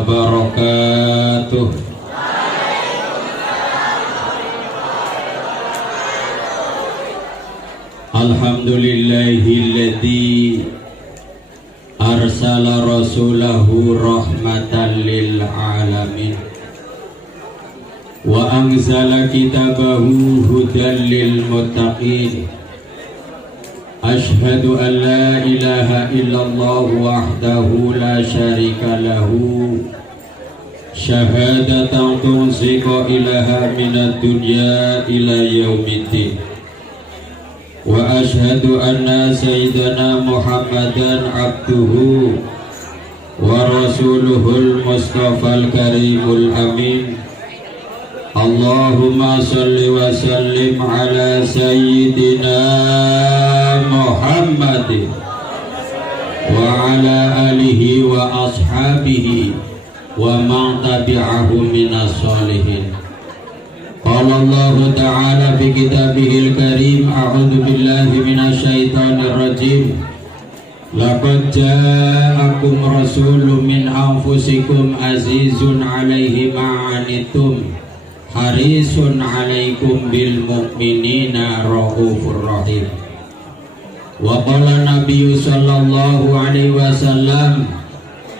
wabarakatuh. Alhamdulillahilladzi arsala rasulahu rahmatan lil alamin wa anzala kitabahu hudan lil muttaqin. Ashhadu an la ilaha illallah wahdahu la syarika lahu syahadatan tunsiqu ilaha minad dunya ila yaumiddin. Wa ashhadu anna sayyidana Muhammadan abduhu wa rasuluhul mustafal karimul amin. Allahumma salli wa sallim ala sayyidina Muhammadin wa ala alihi wa ashabihi wa man tabi'ahum minas sholihin. Qala Allah ta'ala fi kitabihil karim, a'udzu billahi minasy syaithanir rajim. Laqad ja'akum rasulun min anfusikum azizun 'alaihi ma 'anittum harisun 'alaikum bil mu'minina raufur rahim. Wa qala Nabi sallallahu alaihi wasallam,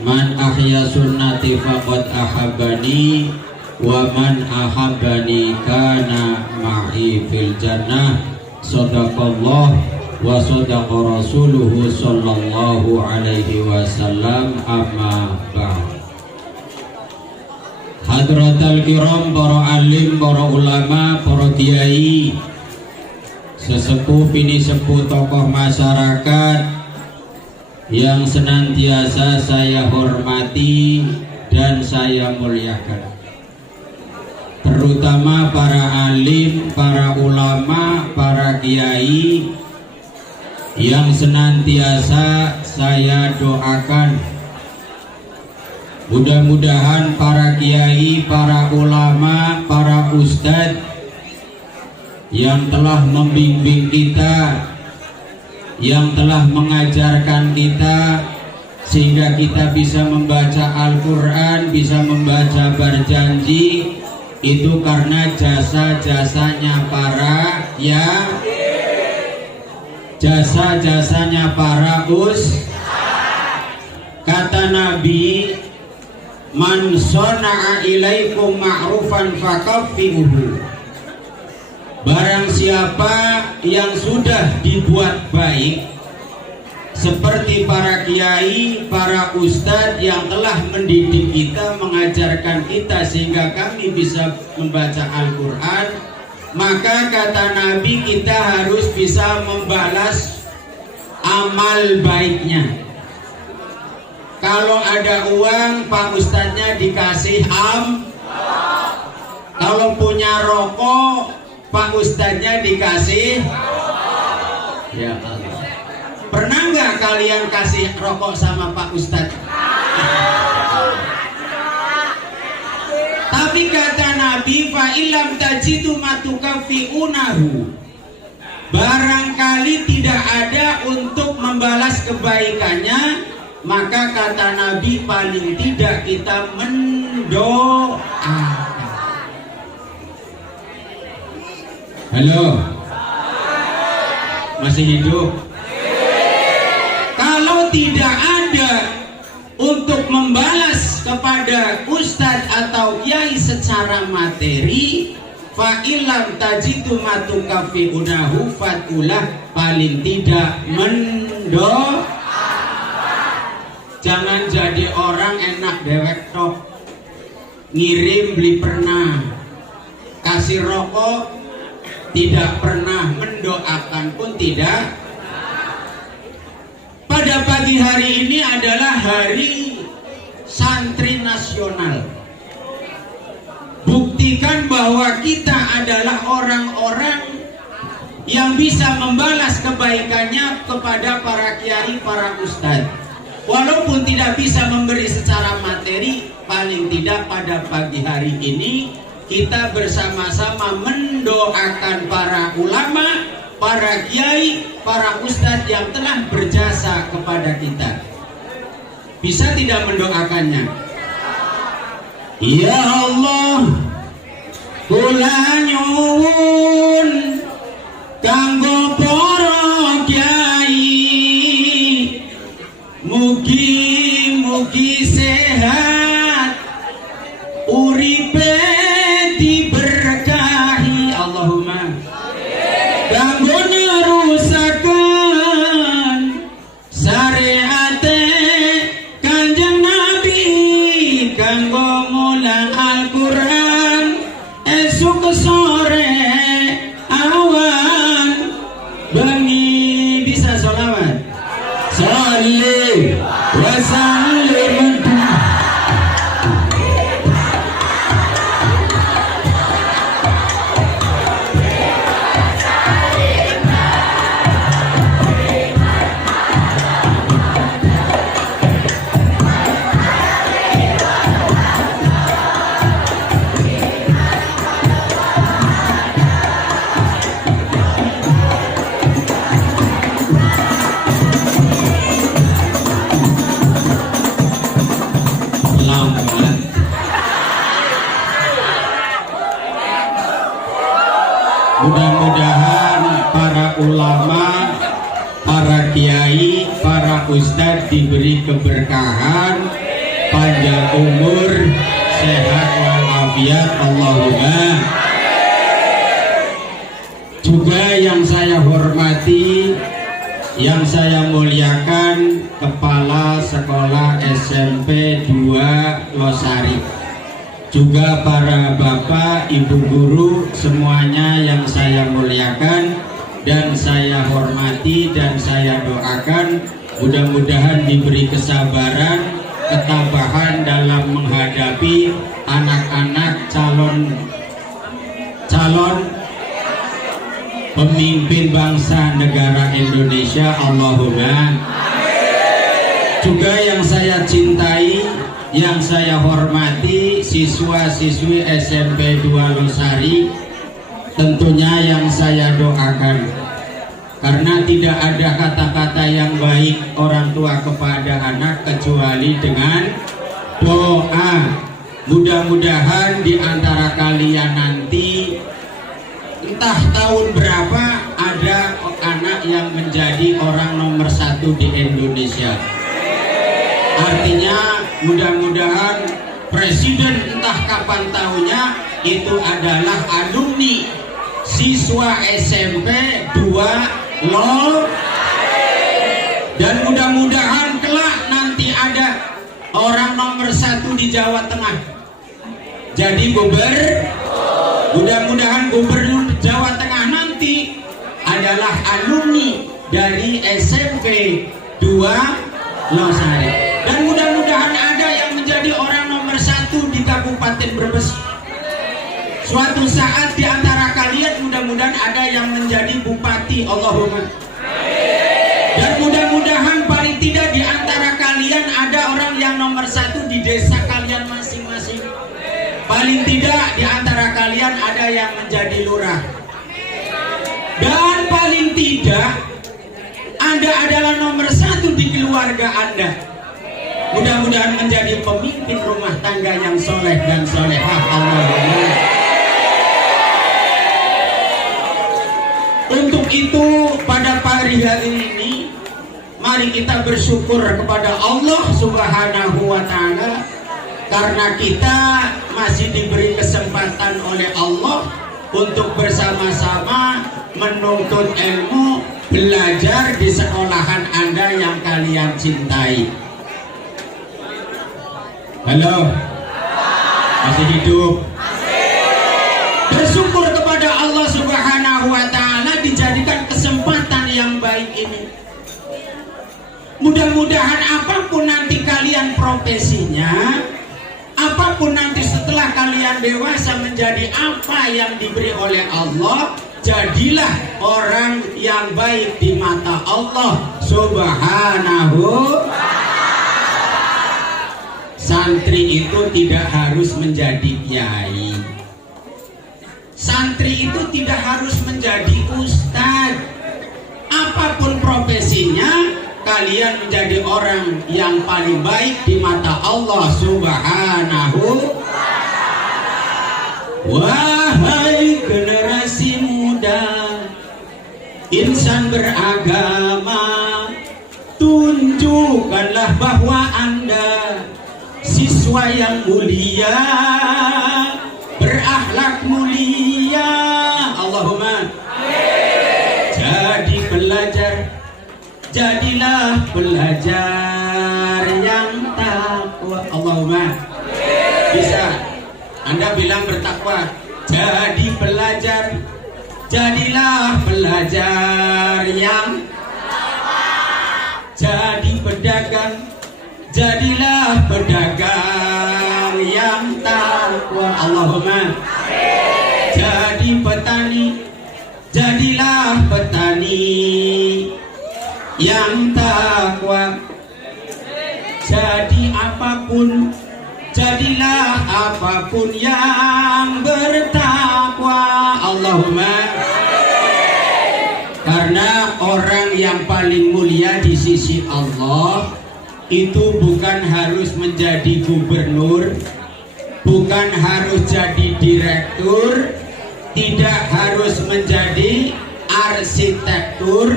man ahya sunnati faqad ahabbani wa man ahabbani kana ma'i fil jannah. Shadaqallah wa shadaqa rasuluhu sallallahu alaihi wasallam. Amma ba'd. Hadratal kiram, para alim, para ulama, para kiai, sesepuh bini sepuh, tokoh masyarakat yang senantiasa saya hormati dan saya muliakan, terutama para alim, para ulama, para kiai yang senantiasa saya doakan. Mudah-mudahan para kiai, para ulama, para ustadz yang telah membimbing kita, yang telah mengajarkan kita sehingga kita bisa membaca Al-Quran, bisa membaca berjanji, itu karena jasa-jasanya para jasa-jasanya para kata Nabi, man sona'a ilaikum ma'rufan fakaffi'uhu. Barang siapa yang sudah dibuat baik, seperti para kiai, para ustadz yang telah mendidik kita, mengajarkan kita sehingga kami bisa membaca Al-Quran, maka kata Nabi kita harus bisa membalas amal baiknya. Kalau ada uang, Pak Ustadznya dikasih kalau punya rokok, Pak Ustadznya dikasih. Ya Allah, pernah nggak kalian kasih rokok sama Pak Ustadz? Tapi kata Nabi, fa ilam tajidu matukafiunahu. Barangkali tidak ada untuk membalas kebaikannya, maka kata Nabi paling tidak kita mendoakan. Halo, masih hidup? Kalau tidak ada untuk membalas kepada ustadz atau kiai secara materi, fa ilam tajidu matukafiunahu fatulah, paling tidak mendoakan. Jangan jadi orang enak dewek tok, ngirim beli pernah, kasih rokok tidak pernah, mendoakan pun tidak. Pada pagi hari ini adalah hari santri nasional. Buktikan bahwa kita adalah orang-orang yang bisa membalas kebaikannya kepada para kiai, para ustadz. Walaupun tidak bisa memberi secara materi, paling tidak pada pagi hari ini kita bersama-sama mendoakan para ulama, para kiai, para ustadz yang telah berjasa kepada kita. Bisa tidak mendoakannya? Ya Allah, kula nyuwun kanggo para kiai, mugi-mugi sehat, uripe diberkahi Allahumma. Kanggo nerusaken syariate Kanjeng Nabi, kanggo mulang Al-Qur'an esuk sore awan bengi. Bisa sholawat, sholli wa sallim. Mudah-mudahan para ulama, para kiai, para ustadz diberi keberkahan, panjang umur, sehat walafiat Allahumma. Juga yang saya hormati, yang saya muliakan, Kepala Sekolah SMP 2 Losari, juga para bapak, ibu guru, semuanya yang saya muliakan dan saya hormati dan saya doakan, mudah-mudahan diberi kesabaran, ketabahan dalam menghadapi anak-anak calon pemimpin bangsa negara Indonesia Allahumma. Juga yang saya cintai, yang saya hormati, siswa-siswi SMP 2 Losari, tentunya yang saya doakan, karena tidak ada kata-kata yang baik orang tua kepada anak kecuali dengan doa. Mudah-mudahan di antara kalian nanti, entah tahun berapa, ada anak yang menjadi orang nomor 1 di Indonesia. Artinya mudah-mudahan presiden entah kapan tahunnya itu adalah alumni siswa SMP 2 Losari. Dan mudah-mudahan kelak nanti ada orang nomor 1 di Jawa Tengah jadi mudah-mudahan gubernur Jawa Tengah nanti adalah alumni dari SMP 2 Losari. Dan mudah-mudahan ada yang menjadi orang nomor 1 di Kabupaten Brebes. Suatu saat di antara kalian mudah-mudahan ada yang menjadi bupati Allahumma. Dan mudah-mudahan paling tidak di antara kalian ada orang yang nomor 1 di desa kalian masing-masing. Paling tidak di antara kalian ada yang menjadi lurah. Dan paling tidak Anda adalah nomor 1 di keluarga Anda. Mudah-mudahan menjadi pemimpin rumah tangga yang soleh dan solehah Allahumma. Untuk itu pada pagi hari ini mari kita bersyukur kepada Allah Subhanahu wa Ta'ala, karena kita masih diberi kesempatan oleh Allah untuk bersama-sama menuntut ilmu, belajar di sekolahan Anda yang kalian cintai. Halo, masih hidup? Bersyukur kepada Allah Subhanahu wa Ta'ala dijadikan kesempatan yang baik ini. Mudah-mudahan apapun nanti kalian profesinya, apapun nanti setelah kalian dewasa menjadi apa yang diberi oleh Allah, jadilah orang yang baik di mata Allah Subhanahu wa Ta'ala. Santri itu tidak harus menjadi kiai. Santri itu tidak harus menjadi ustadz. Apapun profesinya, kalian menjadi orang yang paling baik di mata Allah Subhanahu wa Ta'ala. Wahai generasi muda, insan beragama, tunjukkanlah bahwa Anda siswa yang mulia, berakhlak mulia. Allahumma jadi pelajar, jadilah pelajar yang takwa. Allahumma bisa Anda bilang bertakwa. Jadi pelajar, jadilah pelajar yang takwa. Jadi pedagang, jadilah pedagang yang takwa. Allahumma jadi petani, jadilah petani yang takwa. Jadi apapun, jadilah apapun yang bertakwa. Allahumma. Karena orang yang paling mulia di sisi Allah itu bukan harus menjadi gubernur, bukan harus jadi direktur, tidak harus menjadi arsitektur,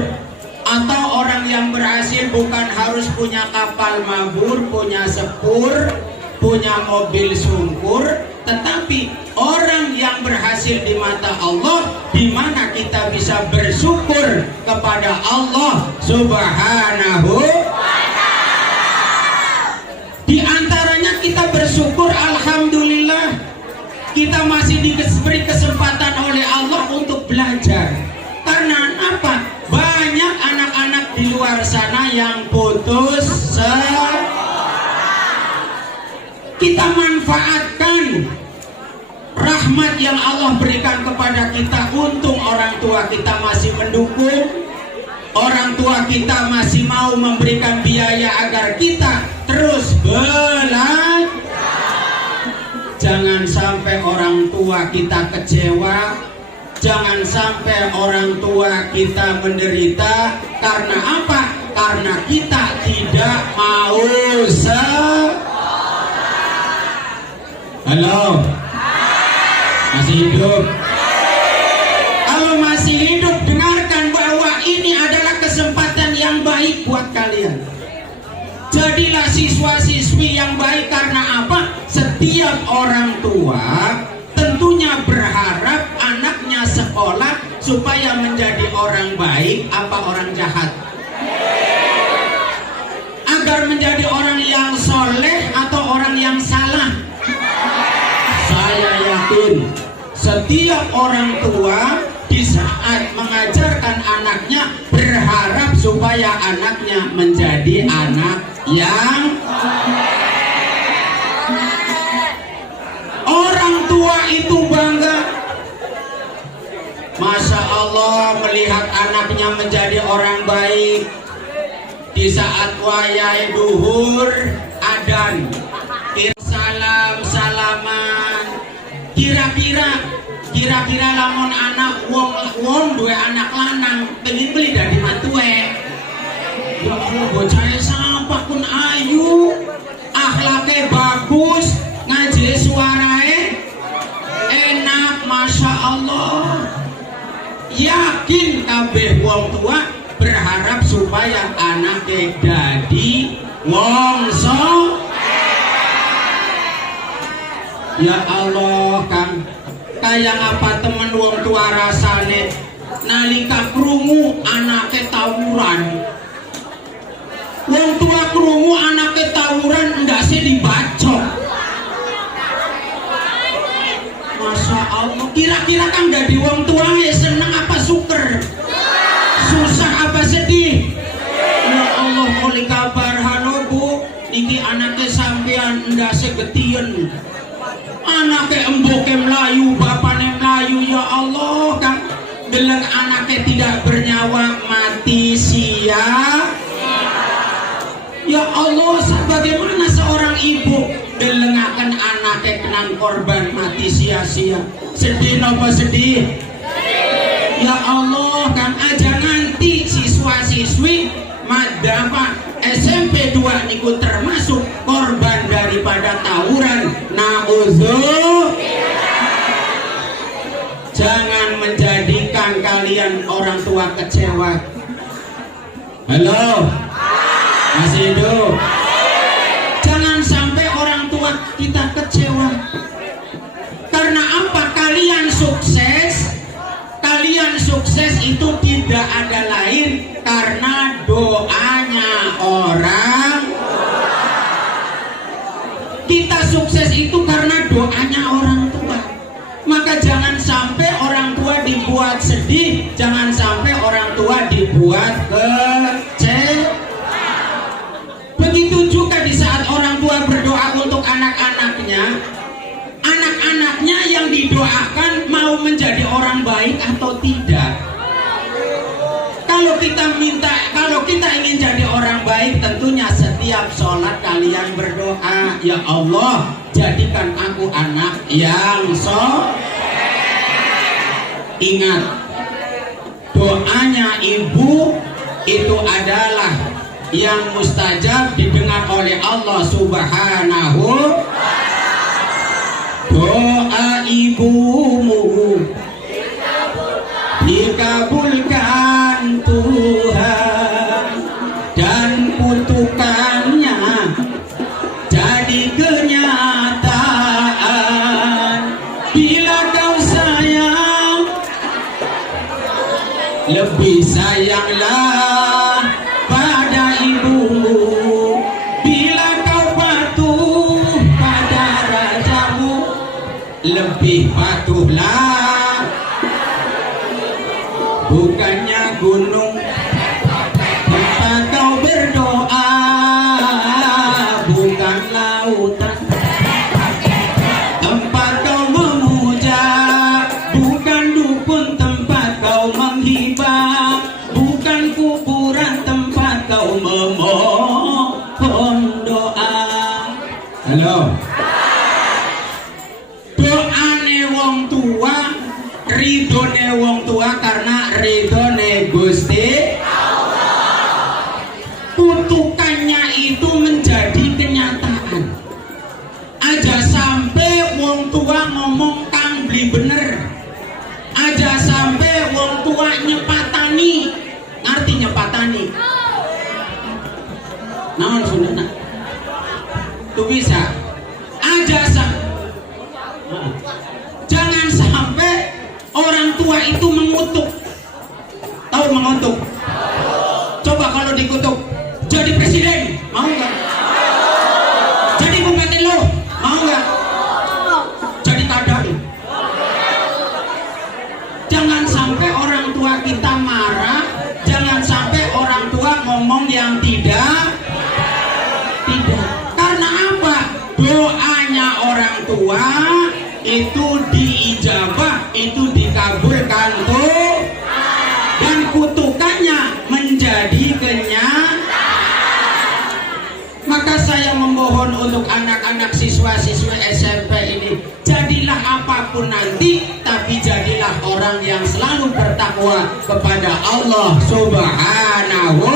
atau orang yang berhasil bukan harus punya kapal mabur, punya sepur, punya mobil sungkur, tetapi orang yang berhasil di mata Allah, di mana kita bisa bersyukur kepada Allah Subhanahu wa ta'ala. Di antaranya kita bersyukur, alhamdulillah, kita masih diberi kesempatan oleh Allah untuk belajar. Karena apa? Banyak anak-anak di luar sana yang putus sekolah. Kita manfaatkan rahmat yang Allah berikan kepada kita. Untung orang tua kita masih mendukung, orang tua kita masih mau memberikan biaya agar kita terus belajar. Jangan sampai orang tua kita kecewa, jangan sampai orang tua kita menderita. Karena apa? Karena kita tidak mau sekolah. Halo, masih hidup? Kalau masih hidup, dengarkan bahwa ini adalah kesempatan yang baik buat kalian. Jadilah siswa-siswi yang baik. Karena apa? Setiap orang tua tentunya berharap anaknya sekolah supaya menjadi orang baik apa orang jahat? Agar menjadi orang yang soleh atau orang yang salah? Saya yakin setiap orang tua di saat mengajarkan anaknya berharap supaya anaknya menjadi anak yang orang tua itu bangga. Masya Allah melihat anaknya menjadi orang baik. Di saat wayai duhur adan, salam-salaman. Kira-kira lamun anak wong dua anak lanang pengen beli dari matue. Ya Allah, bocahnya sampai pun ayu, akhlaknya bagus, ngaji suaranya enak, masya Allah. Yakin kabeh wong tua berharap supaya anaknya jadi wong so. Ya Allah, Kang, kayak apa temen wong tua rasane nalika krungu anake tawuran. Wong tua krungu anake tawuran enggak sih dibacok. Masya Allah, kira-kira kan dari wong tua ya seneng apa syukur? Susah apa sedih? Ya Allah, koli kabar halo Bu, iki anake sampean enggak segetien. Anaknya emboke Melayu, bapaknya Melayu. Ya Allah, Kang, bilang anaknya tidak bernyawa mati sia. Ya Allah, bagaimana seorang ibu bilengakan anaknya kena korban mati sia-sia? Sedih apa sedih? Ya Allah, Kang, aja nganti siswa-siswi madapa SMP 2 niku termasuk korban daripada tawuran. Nauzubillah. Jangan menjadikan kalian orang tua kecewa. Halo, masih hidup? Jangan sampai orang tua kita kecewa. Karena apa? Kalian sukses itu tidak ada lain karena doanya orang. Kita sukses itu karena doanya orang tua. Maka jangan sampai orang tua dibuat sedih, jangan sampai orang tua dibuat kecewa. Begitu juga di saat orang tua berdoa untuk anak-anaknya, anak-anaknya yang didoakan mau menjadi orang baik atau tidak. Kalau kita ingin jadi orang baik, tentunya setiap sholat kalian berdoa, ya Allah, jadikan aku anak yang soleh. Ingat, doanya ibu itu adalah yang mustajab, didengar oleh Allah Subhanahu. Doa ibumu dikabulkan Tuhan, dan kutukannya jadi kenyataan. Bila kau sayang, lebih sayanglah pada ibumu. Bila kau patuh pada rajamu, lebih patuhlah. Bukannya gunung tempat kau berdoa, bukan lautan tempat kau memuja, bukan dukun tempat kau menghibah, bukan kuburan tempat kau memohon doa. Halo, doane wong tua, ridone wong tua karena ridone Gusti Allah. Kutukannya itu menjadi kenyataan. Aja sampai wong tua ngomong kang beli bener. Aja sampai wong tua nyepatani. Ngerti nyepatani? Naon Sunda? Tuh bisa. Aja jangan sampai orang tua itu mengutuk. Tahu mengutuk? Coba kalau dikutuk, jadi presiden, mau nggak? Jadi bupati lo, mau nggak? Jadi kadang. Jangan sampai orang tua kita marah, jangan sampai orang tua ngomong yang tidak. Karena apa? Doanya orang tua itu diijabah, itu dikabulkan tuh, dan kutukannya menjadi kenyataan. Maka saya memohon untuk anak-anak siswa-siswi SMP ini, jadilah apapun nanti, tapi jadilah orang yang selalu bertakwa kepada Allah Subhanahu.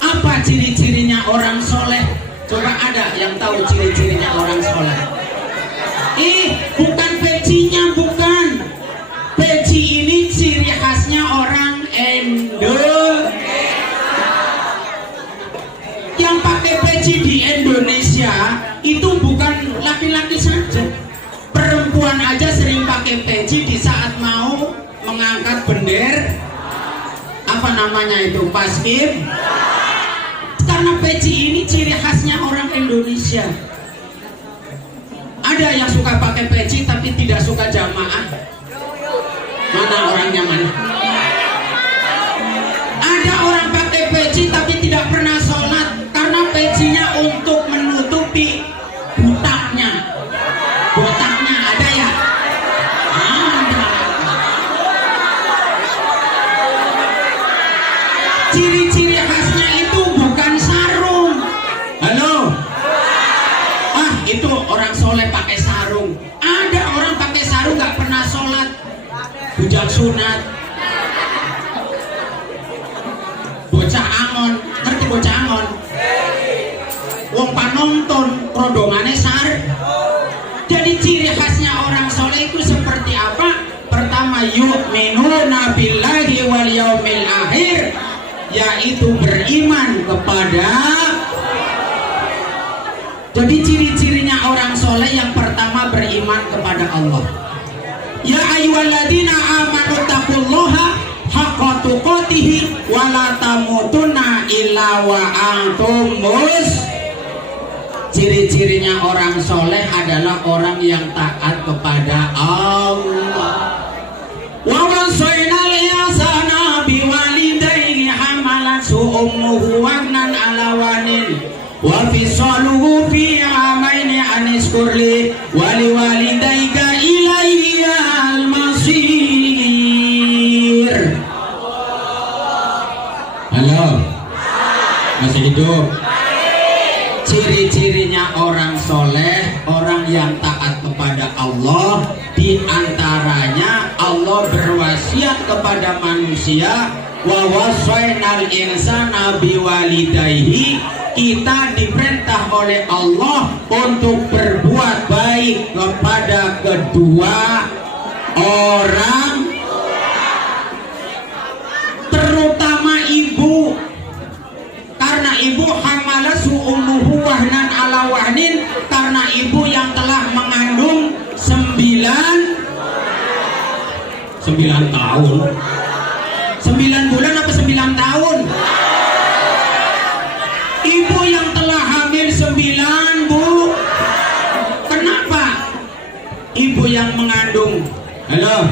Apa ciri-cirinya orang soleh? Coba ada yang tahu ciri-cirinya orang soleh? Bukan pecinya, bukan. Peci ini ciri khasnya orang Indonesia. Yang pakai peci di Indonesia itu bukan laki-laki saja. Perempuan aja sering pakai peci di saat mau mengangkat bendera. Apa namanya itu? Paskib. Karena peci ini ciri khasnya orang Indonesia. Ada yang suka pakai peci tapi tidak suka jamaah. Mana orangnya mana? Ada orang pakai peci tapi tidak pernah sholat karena pecinya untuk menutupi botaknya. Botaknya ada ya? Ada. Ciri-ciri khasnya itu bukan sarung. Halo? Itu orang soleh pakai sarung. Ada orang pakai sarung gak pernah sholat. Bujang sunat. Bocah angon. Ngerti bocah angon? Wong panonton rodongannya sar. Jadi ciri khasnya pertama yu'minuna billahi wal yaumil akhir, yaitu beriman kepada. Jadi ciri-cirinya orang soleh yang pertama beriman kepada Allah. Ya ayyuhalladzina amanu taqullaha haqqa tuqatih wa la tamutunna illa wa antum Ciri-cirinya orang soleh adalah orang yang taat kepada Allah. Wa wasainal insana biwalidayhi hamalatu ummuhu wahnan ala wanin wa fisaluhu fi amaini aniskurli wa liwalidayka ilayyal masir. Halo, masih hidup? Ciri-cirinya orang soleh, orang yang taat kepada Allah, di antaranya Allah berwasiat kepada manusia, wa wasainal insana biwalidayhi, kita diperintah oleh Allah untuk berbuat baik kepada kedua orang, terutama ibu. Karena ibu hamalasu ummuhu wahnan ala wahnin, karena ibu yang telah mengandung 9 tahun. 9 bulan apa 9 tahun? Ibu yang telah hamil 9 bu. Kenapa ibu yang mengandung? Halo.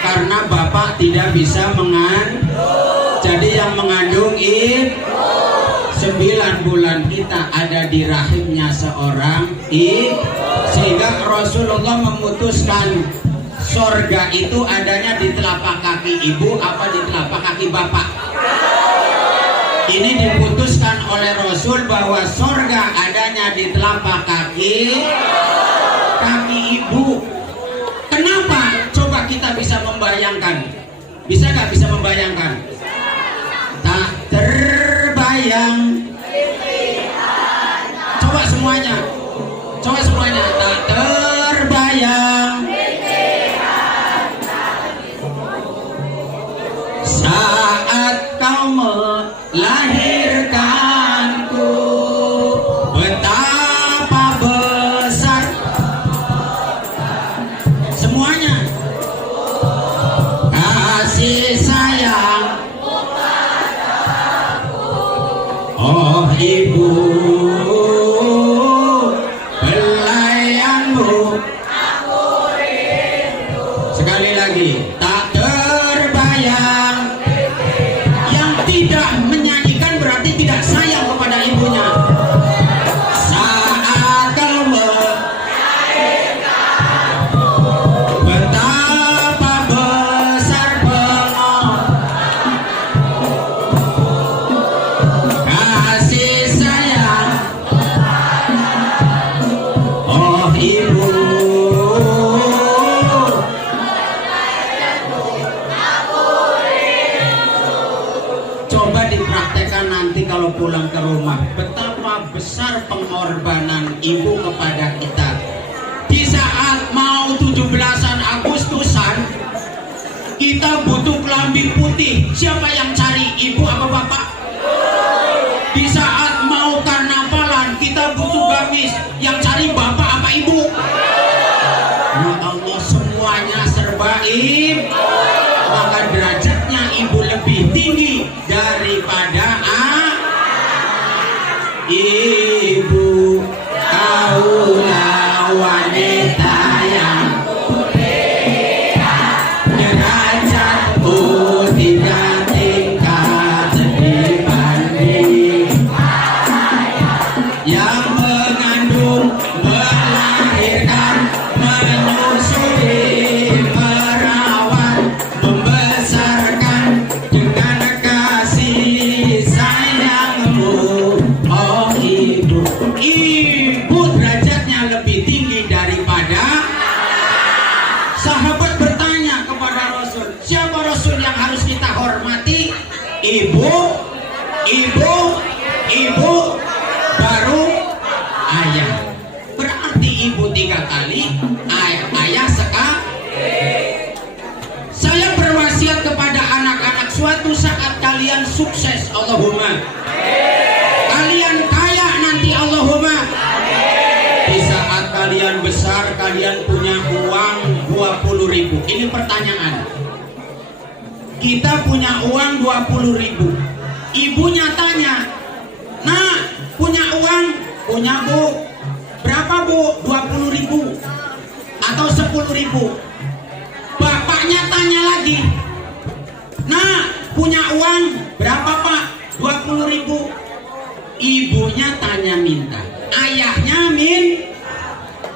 Karena bapak tidak bisa mengandung. Jadi yang mengandung 9 bulan kita ada di rahimnya seorang ibu, sehingga Rasulullah memutuskan sorga itu adanya di telapak kaki ibu apa di telapak kaki bapak. Ini diputuskan oleh Rasul bahwa sorga adanya di telapak kaki ibu. Kenapa? Coba kita bisa membayangkan. Bisa nggak bisa membayangkan? Tak terbayang. Coba semuanya. Tak terbayang. Saat kau melahirkanku, betapa besar. Semuanya. Kasih sayang. Oh ibu, pelayanmu. Sekali lagi, tak terbayang. Yang tidak menyanyikan berarti tidak sayang kepada ibunya. Saat kau betapa besar kasih sayang. Oh ibu, coba dipraktekkan nanti kalau pulang ke rumah, betapa besar pengorbanan ibu kepada kita. Di saat mau 17-an Agustusan, kita butuh kelambi putih. Siapa yang cari, ibu apa bapak? Di saat mau karnavalan, kita butuh gamis. Yang cari bapak apa ibu? Ya Allah, semuanya serba ibu. Maka derajatnya ibu lebih tinggi daripada ibu. Kaulah wanita yang derajatku tidak tingkat dibanding yang mengandung, melahirkan, menyusui, merawat, membesarkan dengan kasih sayangmu. Oh ibu, ibu derajatnya lebih tinggi daripada. Sahabat bertanya kepada Rasul, siapa Rasul yang harus kita hormati? Ibu, baru ayah. Berarti ibu 3 kali, ayah sekali. sukses Allahumma. Kalian kaya nanti Allahumma. Di saat kalian besar, kalian punya uang 20.000. Ini pertanyaan. Kita punya uang 20.000. Ibunya tanya, "Nah, punya uang?" "Punya, Bu." "Berapa, Bu?" 20.000 atau 10.000. Bapaknya tanya lagi, "Nah, punya uang berapa, Pak?" 20.000. Ibunya tanya minta. Ayahnya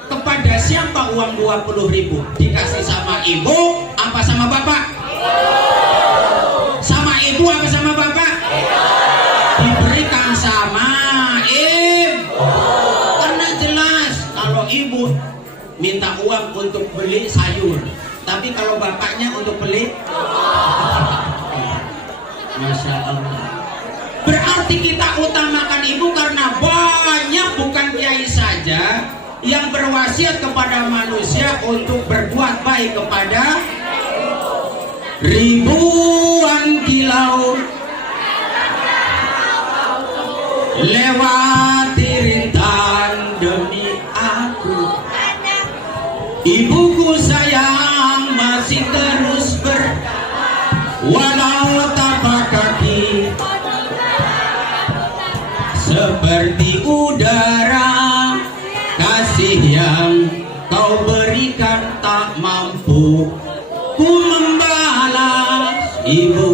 kepada siapa uang 20.000? Dikasih sama ibu apa sama bapak? Sama ibu apa sama bapak? Diberikan sama ibu. Karena jelas kalau ibu minta uang untuk beli sayur, tapi kalau bapaknya untuk beli, Masya Allah. Berarti kita utamakan ibu karena banyak, bukan kiai saja yang berwasiat kepada manusia untuk berbuat baik kepada ribuan kilau lewati rintan demi aku. Ibuku sayang masih terus walau tapak kaki seperti udara, kasih yang kau berikan tak mampu ku membalas. Ibu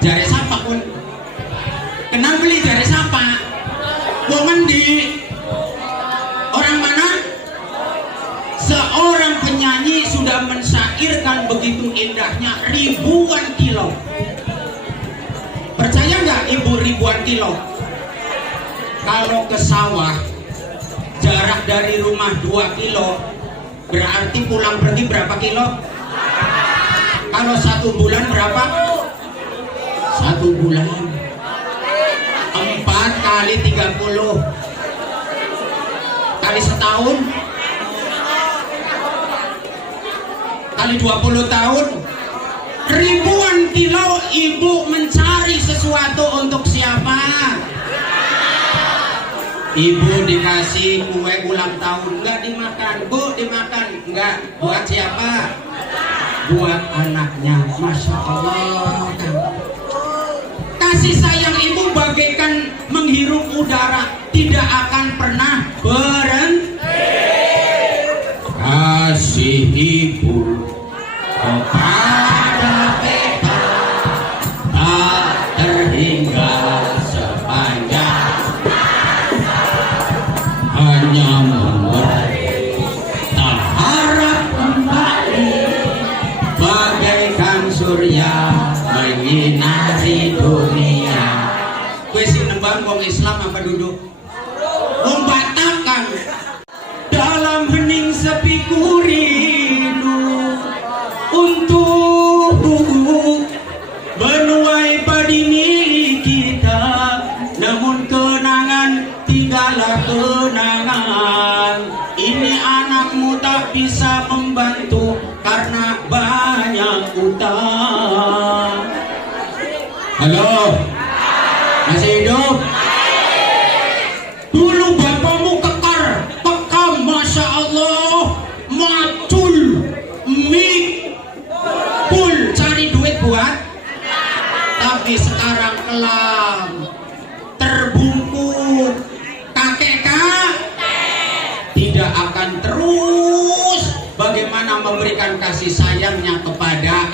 jare sapa pun kenal beli jare sapa wong endi, orang mana? Seorang penyanyi sudah mensyairkan begitu indahnya ribuan kilo. Percaya nggak ibu ribuan kilo? Kalau ke sawah jarak dari rumah 2 kilo, berarti pulang pergi berapa kilo? Kalau 1 bulan berapa? 1 bulan 4 kali 30 kali setahun kali 20 tahun, ribuan kilo ibu mencari sesuatu untuk siapa? Ibu dikasih kue ulang tahun, enggak dimakan. Bu, dimakan. Enggak. Buat siapa? Buat anaknya. Masya Allah. Kasih sayang ibu bagaikan menghirup udara, tidak akan pernah berhenti. Kasih ibu kepada kita tak terhingga sepanjang, hanya memberi tak harap kembali, bagaikan surya menyinari dunia. Kue si nembang wong Islam apa duduk? Wong Batak kan. Dalam hening sepi ku rindu untuk menuai padi milik kita, namun kenangan tinggallah kenangan. Ini anakmu tak bisa membantu karena banyak utang. Halo, masih hidup? Dulu bapakmu kekar, pekam, Masya Allah, macul, mikul, cari duit buat, tapi sekarang kelam, terbungkuk, kakek tidak akan terus bagaimana memberikan kasih sayangnya kepada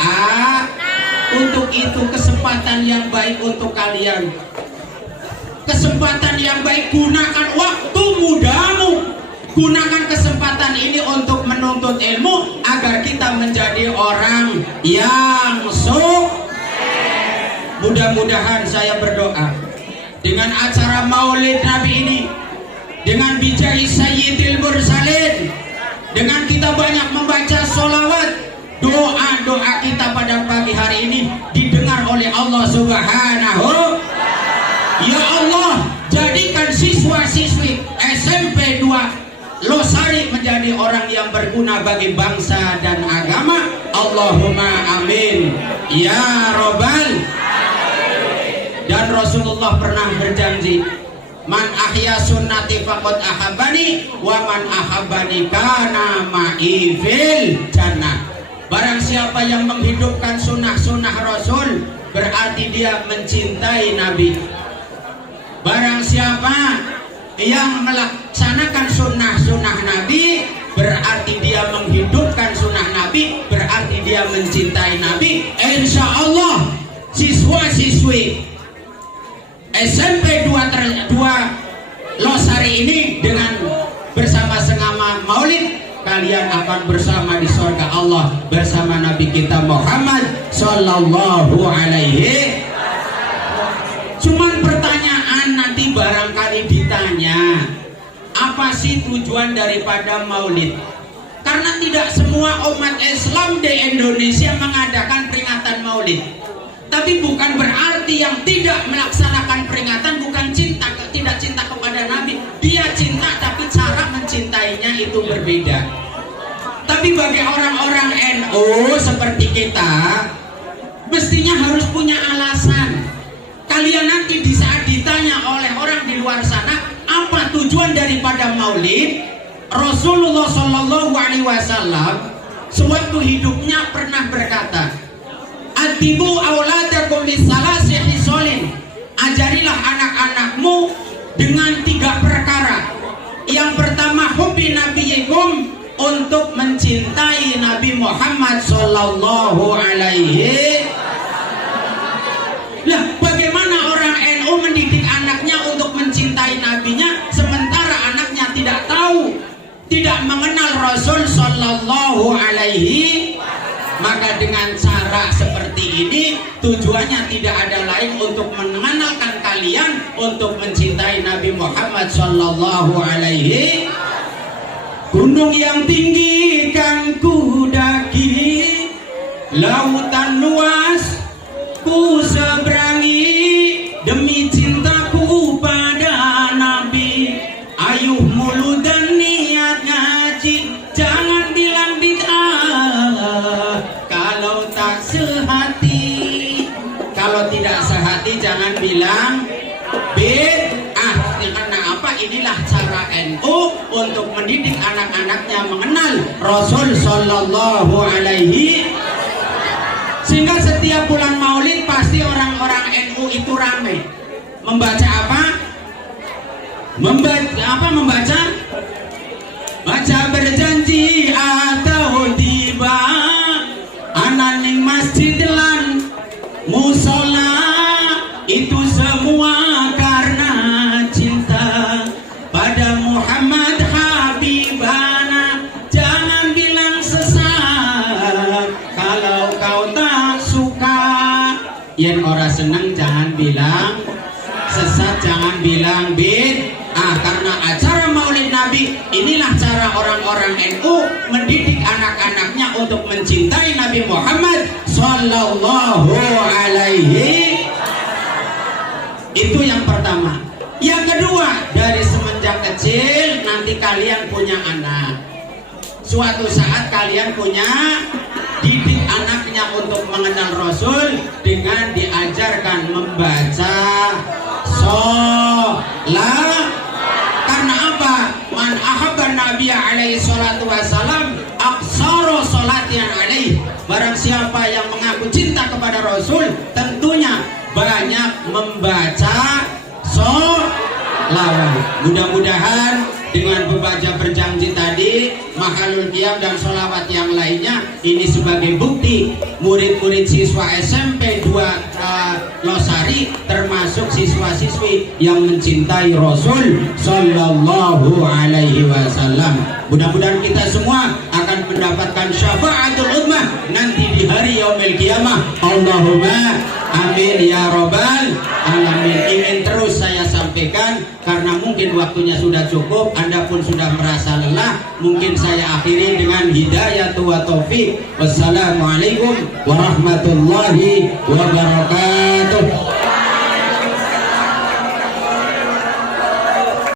Untuk itu kesempatan yang baik untuk kalian, kesempatan yang baik, gunakan waktu mudamu, gunakan kesempatan ini untuk menuntut ilmu agar kita menjadi orang yang sukses. Mudah-mudahan saya berdoa dengan acara Maulid Nabi ini, dengan bijai Sayyidil Mursalin, dengan kita banyak membaca sholawat, doa-doa kita pada pagi hari ini didengar oleh Allah Subhanahu. Ya Allah, jadikan siswa-siswi SMP 2 Losari menjadi orang yang berguna bagi bangsa dan agama. Allahumma amin ya robbal. Dan Rasulullah pernah berjanji, man ahya sunnati faqad ahabbani wa man ahabbani kana ma'i fil jannah. Barang siapa yang menghidupkan sunnah-sunnah Rasul, berarti dia mencintai Nabi. Barang siapa yang melaksanakan sunnah-sunnah Nabi, berarti dia menghidupkan sunnah Nabi, berarti dia mencintai Nabi. Insya Allah siswa-siswi SMP 2 Losari ini dengan bersama-sama maulid, kalian akan bersama di surga Allah bersama Nabi kita Muhammad Sallallahu Alaihi. Cuman pertanyaan nanti barangkali ditanya, apa sih tujuan daripada maulid? Karena tidak semua umat Islam di Indonesia mengadakan peringatan maulid. Tapi bukan berarti yang tidak melaksanakan peringatan bukan cinta, tidak cinta kepada Nabi. Dia cinta tapi cara mencintainya itu berbeda. Tapi bagi orang-orang NU seperti kita, mestinya harus punya alasan. Kalian nanti di saat ditanya oleh orang di luar sana, apa tujuan daripada maulid? Rasulullah Shallallahu Alaihi Wasallam sewaktu hidupnya pernah berkata, Adibu auladakum bisalasi hisolin. Ajarilah anak-anakmu dengan 3 perkara. Yang pertama, hubbi nabiyikum, untuk mencintai Nabi Muhammad Sallallahu Alaihi. Lah, bagaimana orang NU mendidik anaknya untuk mencintai nabinya, sementara anaknya tidak tahu, tidak mengenal Rasul Sallallahu Alaihi. Maka dengan cara seperti ini tujuannya tidak ada lain untuk mengenalkan kalian untuk mencintai Nabi Muhammad Sallallahu Alaihi. Gunung yang tinggi kan ku daki, lautan luas ku seberangi, demi cintaku pada Nabi. Ayuh mulut dan niat ngaji, jangan bilang bid'ah kalau tak sehati. Kalau tidak sehati jangan bilang bid'ah. Karena apa? Inilah cara NU untuk mendidik anak-anaknya mengenal Rasul Sallallahu Alaihi. Sehingga setiap bulan maulid pasti orang-orang NU itu ramai membaca apa? Baca berjanji atau tiba ananing masjid lan musola, itu semua karena cinta pada Muhammad Habibana. Jangan bilang sesat kalau kau tak suka. Yang orang senang jangan bilang sesat, jangan bilang bid'ah. Karena acara maulid Nabi inilah cara orang-orang NU mendidik anak-anaknya untuk mencintai Nabi Muhammad Sallallahu Alaihi. Itu yang pertama. Yang kedua, dari semenjak kecil nanti kalian punya anak, suatu saat kalian punya didik anaknya untuk mengenal Rasul dengan diajarkan membaca sholat. Karena apa? Man ahabban nabiyya alaihi salatu wassalam aksara salatian alaihi. Barang siapa yang mengaku cinta kepada Rasul, tentunya banyak membaca sholawat. Mudah-mudahan dengan membaca berjanji tadi, mahalul qiyam dan sholawat yang lainnya, ini sebagai bukti murid-murid siswa SMP 2 Losari termasuk siswa-siswi yang mencintai Rasul Sallallahu Alaihi Wasallam. Mudah-mudahan kita semua akan mendapatkan syafaatul ummah nanti di hari yaumil qiyamah. Allahumma amin ya robbal alamin. Ingin terus saya sampaikan karena mungkin waktunya sudah cukup, Anda pun sudah merasa lelah. Mungkin saya akhiri dengan hidayah wa taufik. Wassalamualaikum warahmatullahi wabarakatuh.